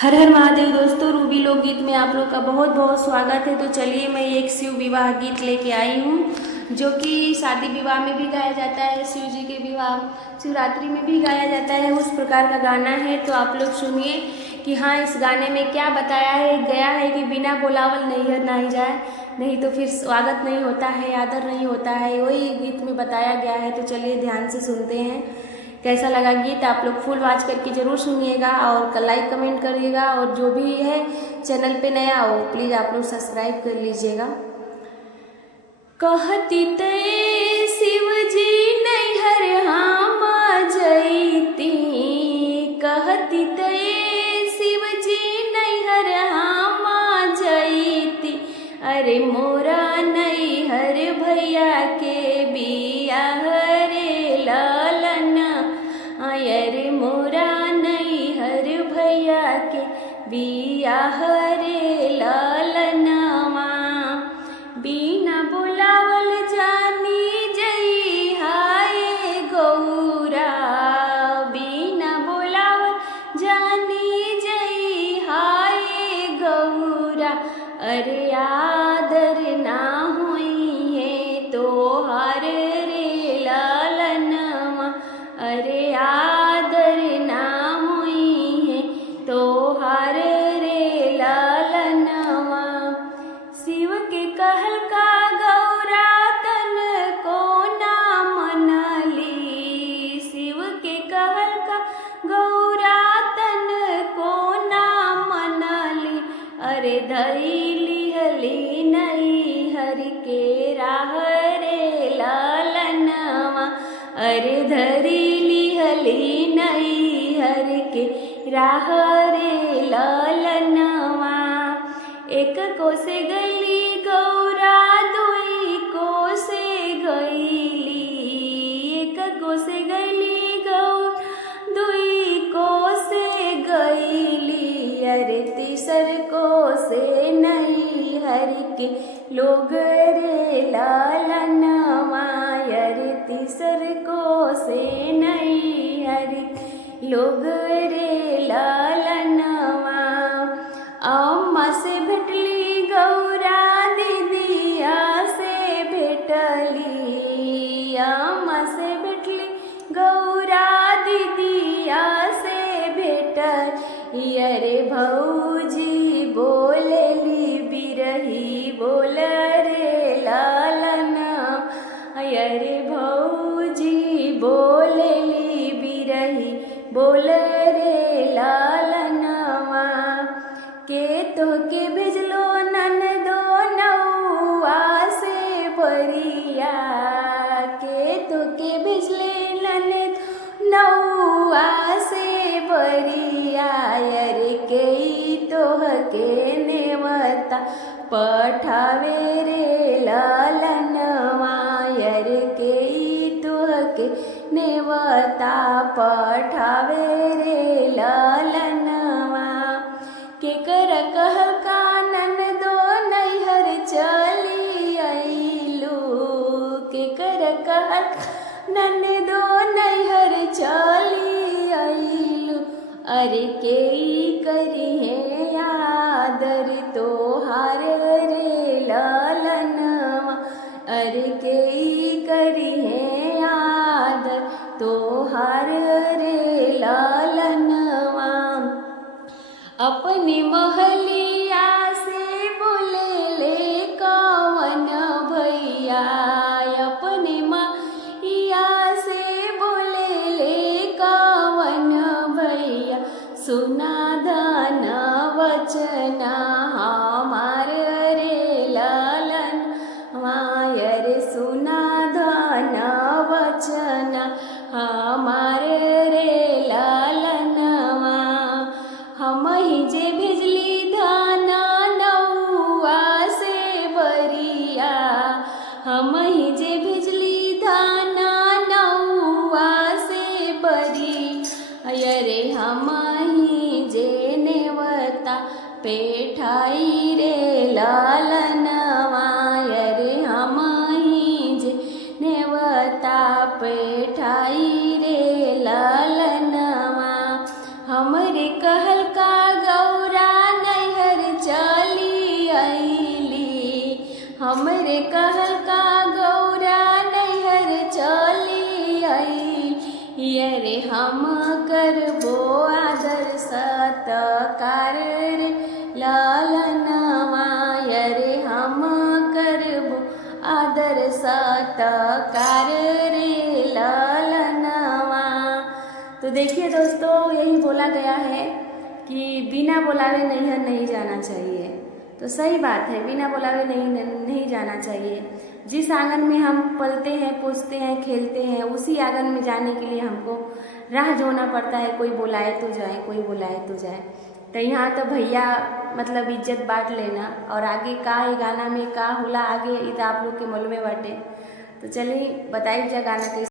हर हर महादेव दोस्तों, रूबी लोकगीत में आप लोग का बहुत बहुत स्वागत है। तो चलिए मैं एक शिव विवाह गीत लेके आई हूँ जो कि शादी विवाह में भी गाया जाता है, शिव जी के विवाह शिवरात्रि में भी गाया जाता है। उस प्रकार का गाना है, तो आप लोग सुनिए कि हाँ इस गाने में क्या बताया है गया है कि बिना बुलावल नैहर नहीं जाए, नहीं तो फिर स्वागत नहीं होता है, आदर नहीं होता है, वही गीत में बताया गया है। तो चलिए ध्यान से सुनते हैं। कैसा लगा गीत आप लोग फुल वॉच करके ज़रूर सुनिएगा और लाइक कमेंट करिएगा, और जो भी है चैनल पे नया हो प्लीज़ आप लोग सब्सक्राइब कर लीजिएगा। कहती ते शिव जी नैहर हम जैती, कहती ते शिव जी नैहर हम जैती, अरे मोरा नैहर भैया के बियाह रे लालना, अरे मोरा नैहर भैया के बियाह रे लालनवा, बिना बुलावल जानी जई हाय गौरा, बिना बुलावल जानी जई हाय गौरा, अरे आदर ना हुई है तो हार रे लालनवा, अरे आदर ना हुई है तो हार रे लालनवा, शिव के कहल का गौरा तन को ना मनली, शिव के कहल का गौरा तन को ना मनली, अरे धैली हली नहीं हरि के राह रे लालनवा, अरे धैली हली नहीं हरि के राह रे लालनवा, एक को से गईली गौरा दुई को से गईली, एक को से गईली गौरा दुई को से गईली, अरे तीसर को से नहीं हरि के लोग रे लालनवा, अरे तीसर को से नहीं हरि लोग रे लालनवा, अम्मा से भेटली गौरा दीदिया से भेटली, अम्मा से भेटली गौरा दीदिया से भेटली, अरे भौजी बोलेली बिरही बोल रे लालना, अरे भौजी बोलेली बिरही बोल रे लालनवा, के तो के भेजलो ननदो नौआ से परिया, के तो के भेजले ननद नौआ से परिया, अरे के तोह के नेवता पठावे रे लालनवा, अरे के तोह के नेवता पठावे रे लालनवा, केकर कहल कानन दो नैहर चली अइलू, केकर कहल नन दो नैहर चली अइलू, अरे के करी है आदर तोहार रे लालनवा, अरे के करी है आदर तोहार रे लालनवा, अपनी महलिया से बोले ले कवन भैया, अपनी महलिया से बोले ले कवन भैया, सुना धन वचना हमार रे लालनवा, अरे सुना धन वचना हमार रे लालनवा, हम ही जे भेजली धाना नौआ से बरिया, हम ही जे भेजली धाना नौआ से बरी, अरे हम ही जे नेवता पेठाई रे लालनवा, अरे हम ही जे नेवता पेठाई रे लालनवा, हमरे कहल का गौ रे कहल का गौरा नैहर चली आई, रे हम करबो आदर सत्कार रे लालनवा, रे हम करबो आदर सत्कार रे लालनवा। तो देखिए दोस्तों, यही बोला गया है कि बिना बुलावे नैहर नहीं जाना चाहिए। तो सही बात है, बिना बुलावे नहीं जाना चाहिए। जिस आंगन में हम पलते हैं, पोसते हैं, खेलते हैं, उसी आंगन में जाने के लिए हमको राह जोना पड़ता है। कोई बुलाए तो जाए, कोई बुलाए तो जाए। तो यहाँ तो भैया मतलब इज्जत बांट लेना, और आगे का ये गाना में का होला आगे इत आप लोग के मालूम बाटे। तो चलिए बताइए गाना कैसे।